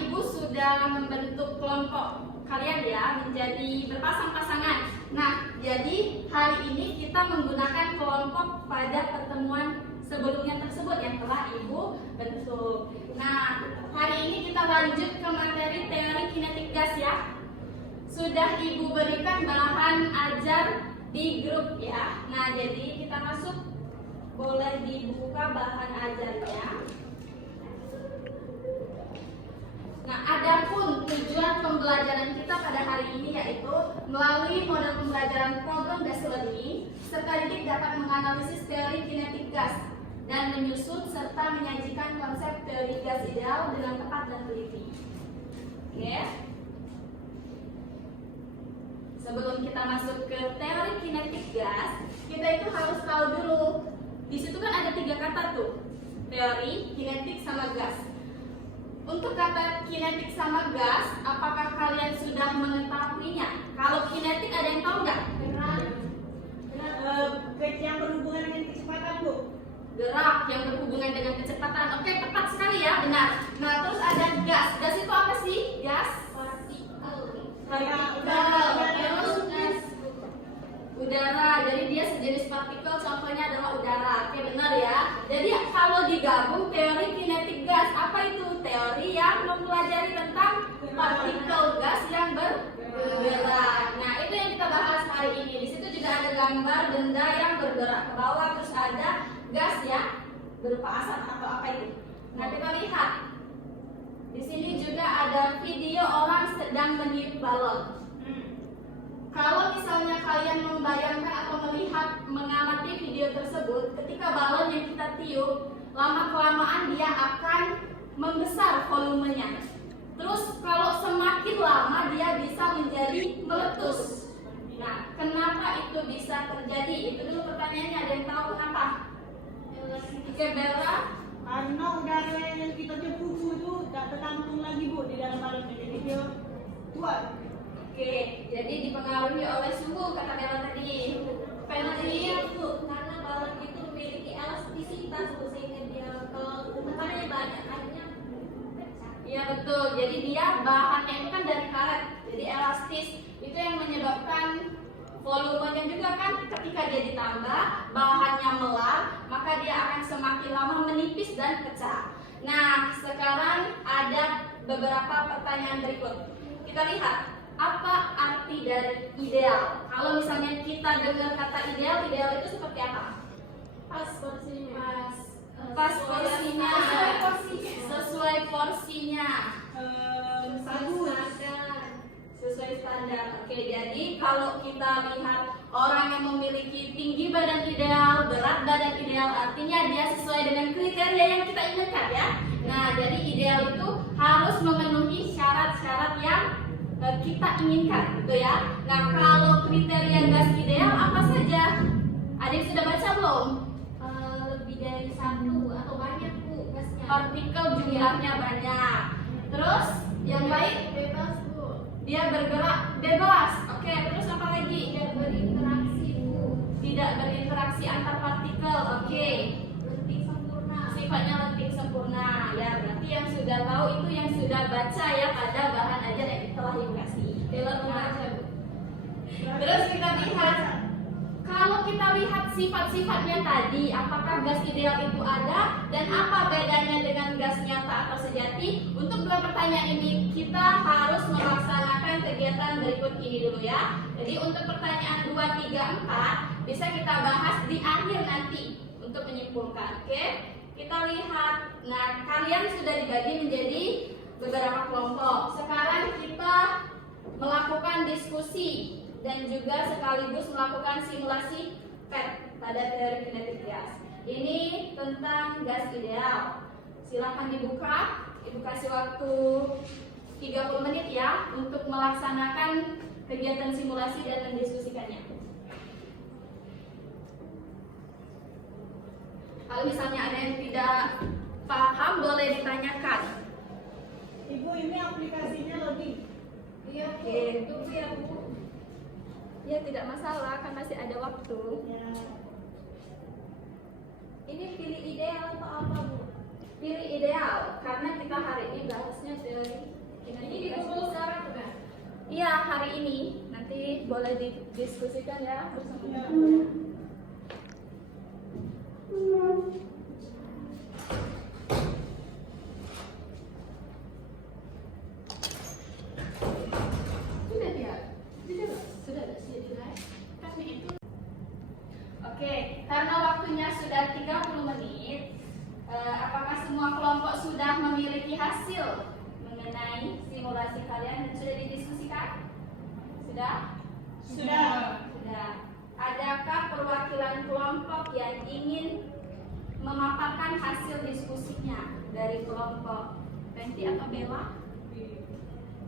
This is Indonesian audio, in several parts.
Ibu sudah membentuk kelompok kalian ya menjadi berpasang-pasangan. Nah, jadi hari ini kita menggunakan kelompok pada pertemuan sebelumnya tersebut yang telah Ibu bentuk. Nah, hari ini kita lanjut ke materi teori kinetik gas ya. Sudah Ibu berikan bahan ajar di grup ya. Nah, jadi kita masuk, boleh dibuka bahan ajarnya. Nah, adapun tujuan pembelajaran kita pada hari ini yaitu melalui model pembelajaran program gas learning, serta didik dapat menganalisis teori kinetik gas dan menyusun serta menyajikan konsep teori gas ideal dengan tepat dan teliti. Oke. Sebelum kita masuk ke teori kinetik gas, kita itu harus tahu dulu. Di situ kan ada 3 kata tuh, teori, kinetik, sama gas. Untuk kata kinetik sama gas, apakah kalian sudah mengetahuinya? Kalau kinetik ada yang tahu nggak? Gerak yang berhubungan dengan kecepatan, Bu. Gerak yang berhubungan dengan kecepatan. Oke, tepat sekali ya, benar. Nah, terus ada gas. Gas itu apa sih? Gas? Udara. Jadi dia sejenis partikel, contohnya adalah udara. Oke, benar ya. Jadi kalau digabung teori kinetik gas, apa itu? Teori yang mempelajari tentang partikel gas yang bergerak. Nah, itu yang kita bahas hari ini. Di situ juga ada gambar benda yang bergerak ke bawah, terus ada gas ya, berupa asap atau apa itu. Nah, kita lihat. Di sini juga ada video orang sedang meniup balon. Kalau misalnya kalian membayangkan atau melihat, mengamati video tersebut, ketika balon yang kita tiup, lama-kelamaan dia akan membesar volumenya. Terus kalau semakin lama dia bisa menjadi meletus. Nah, kenapa itu bisa terjadi? Itu dulu pertanyaannya, ada yang tahu kenapa? Oke, Bella? Karena udara yang kita tiup itu tidak tertampung lagi, Bu, di dalam balon, jadi dia keluar. Oke, jadi dipengaruhi oleh suhu, kata Bella tadi. Penelitian Bu, karena balon itu memiliki elastisitas Bu, sehingga dia kalau tekanannya banyak akhirnya pecah. Iya betul, jadi dia bahannya itu kan dari karet, jadi elastis. Itu yang menyebabkan volumenya juga kan ketika dia ditambah, bahannya melar, maka dia akan semakin lama menipis dan pecah. Nah, sekarang ada beberapa pertanyaan berikut. Kita lihat. Apa arti dari ideal? Kalau misalnya kita dengar kata ideal, ideal itu seperti apa? Pas porsinya. Pas porsinya. Sesuai porsinya. Sesuai standar. Oke, jadi kalau kita lihat orang yang memiliki tinggi badan ideal, berat badan ideal, artinya dia sesuai dengan kriteria yang kita inginkan ya. Nah, jadi ideal itu harus memenuhi syarat-syarat yang kita inginkan, gitu ya. Nah, kalau kriteria gas ideal apa saja? Ada yang sudah baca belum? Lebih dari 1 atau banyak Bu gasnya. Partikel jumlahnya banyak. Terus yang lain? Bebas Bu. Dia bergerak bebas. Oke, terus apa lagi? Tidak berinteraksi Bu. Tidak berinteraksi antar partikel. Oke. Lentik sempurna. Sifatnya lentik sempurna. Ya, berarti yang sudah tahu itu yang sudah baca ya pada bahan ajar yang telah Ibu kasih. Bella membaca Bu. Terus kita lihat, kalau kita lihat sifat-sifatnya tadi, apakah gas ideal itu ada dan apa bedanya dengan gas nyata atau sejati? Untuk dua pertanyaan ini kita harus melaksanakan kegiatan berikut ini dulu ya. Jadi untuk pertanyaan 2, 3, 4 bisa kita bahas di akhir nanti untuk menyimpulkan. Oke? Kita lihat. Nah, kalian sudah dibagi menjadi beberapa kelompok. Sekarang kita melakukan diskusi dan juga sekaligus melakukan simulasi PET pada teori kinetik gas. Ini tentang gas ideal. Silakan dibuka. Ibu kasih waktu 30 menit ya untuk melaksanakan kegiatan simulasi dan mendiskusikannya. Kalau misalnya ada yang tidak paham boleh ditanyakan. Ibu, ini aplikasinya lebih. Iya Bu, Oke. tunggu ya Bu. Ya tidak masalah kan masih ada waktu. Ya. Ini pilih ideal atau apa Bu? Pilih ideal karena kita hari ini bahasnya teori ya hari ini. Nanti boleh didiskusikan ya bersama. Ya. Sudah dia? Sudah ada sih kasih itu. Oke, karena waktunya sudah 30 menit, apakah semua kelompok sudah memiliki hasil mengenai simulasi kalian dan sudah didiskusikan? Sudah? Sudah. Sudah. Adakah perwakilan kelompok yang ingin memaparkan hasil diskusinya dari kelompok Penti atau Bella?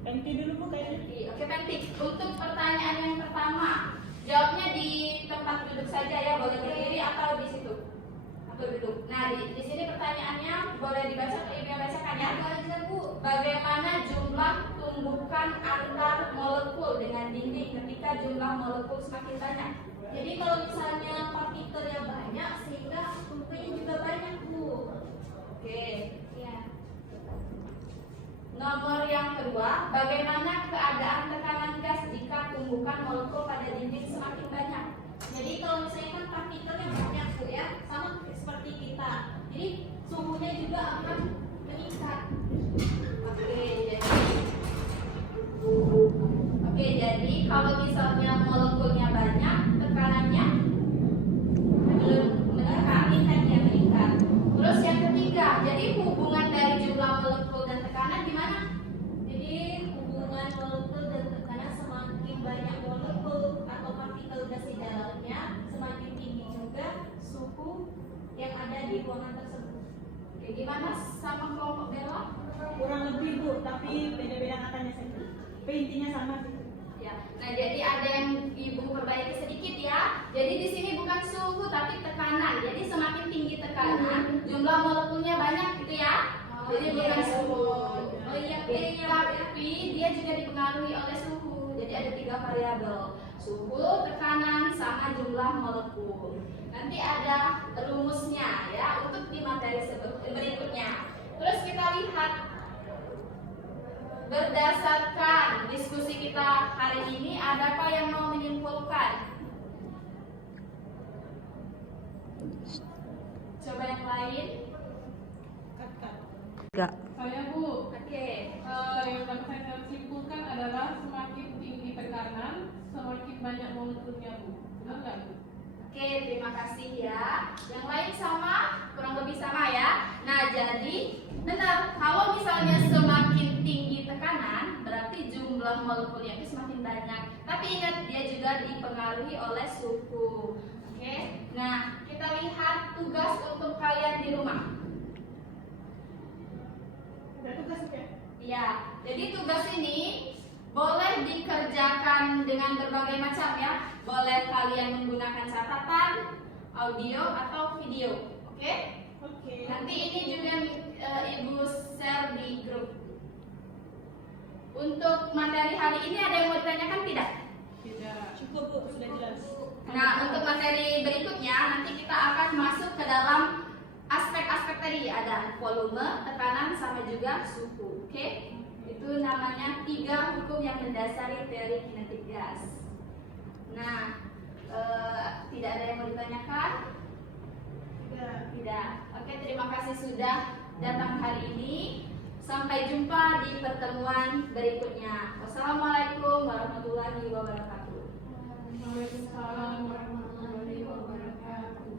Penti dulu Bu kayaknya. Oke, Penti. Untuk pertanyaan yang pertama, jawabnya di tempat duduk saja ya, boleh berdiri atau di situ. Atau duduk. Nah, di sini pertanyaannya boleh dibaca atau Ibu yang bacakan ya? Aja Bu. Bagaimana jumlah tumbukan antar molekul dengan dinding ketika jumlah molekul semakin banyak? Jadi kalau misalnya partikelnya banyak sehingga tumpukannya juga banyak Bu. Oke. Ya. Nomor yang kedua, bagaimana keadaan tekanan gas jika tumbukan molekul pada dinding semakin banyak? Jadi kalau misalnya kan partikelnya banyak Bu ya, sama seperti kita. Jadi suhunya juga akan meningkat. Oke, jadi kalau misalnya molekulnya banyak, tekanannya belum meningkat. Terus yang ketiga, jadi hubungan dari jumlah molekul dan tekanan gimana? Jadi hubungan molekul dan tekanan semakin banyak molekul atau partikel gas di dalamnya, semakin tinggi juga suhu yang ada di ruangan tersebut. Oke, gimana sama kelompok Bella? Kurang lebih Bu, tapi beda-beda katanya saja. Tapi intinya sama sih. Ya. Nah, jadi ada yang Ibu perbaiki sedikit ya. Jadi di sini bukan suhu tapi tekanan. Jadi semakin tinggi tekanan, jumlah molekulnya banyak gitu ya. Jadi bukan suhu. Oh iya, Tapi dia juga dipengaruhi oleh suhu. Jadi ada 3 variabel: suhu, tekanan, sama jumlah molekul. Nanti ada rumusnya ya untuk di materi berikutnya. Terus kita lihat berdasarkan diskusi kita hari ini, adakah yang mau menyimpulkan? Coba yang lain. Kat. Saya Bu, Oke. yang dapat saya simpulkan adalah semakin tinggi tekanan, semakin banyak molekulnya Bu. Benar nggak Bu? Oke, terima kasih ya. Yang lain sama, kurang lebih sama ya. Nah, jadi benar, kalau misalnya semakin tinggi tekanan, berarti jumlah molekulnya itu semakin banyak. Tapi ingat, dia juga dipengaruhi oleh suhu. Oke, nah kita lihat tugas untuk kalian di rumah. Ada tugas ya? Ya, jadi tugas ini boleh dikerjakan dengan berbagai macam ya. Boleh kalian menggunakan catatan, audio atau video. Oke? Oke. Nanti ini juga Ibu share di grup. Untuk materi hari ini ada yang mau ditanyakan tidak? Tidak. Cukup Bu, sudah jelas. Nah, untuk materi berikutnya nanti kita akan masuk ke dalam aspek-aspek tadi. Ada volume, tekanan, sama juga suhu. Oke? Itu namanya 3 hukum yang mendasari teori kinetik gas. Nah, tidak ada yang mau ditanyakan? Tidak. Oke, terima kasih sudah datang hari ini. Sampai jumpa di pertemuan berikutnya. Wassalamualaikum warahmatullahi wabarakatuh. Waalaikumsalam warahmatullahi wabarakatuh.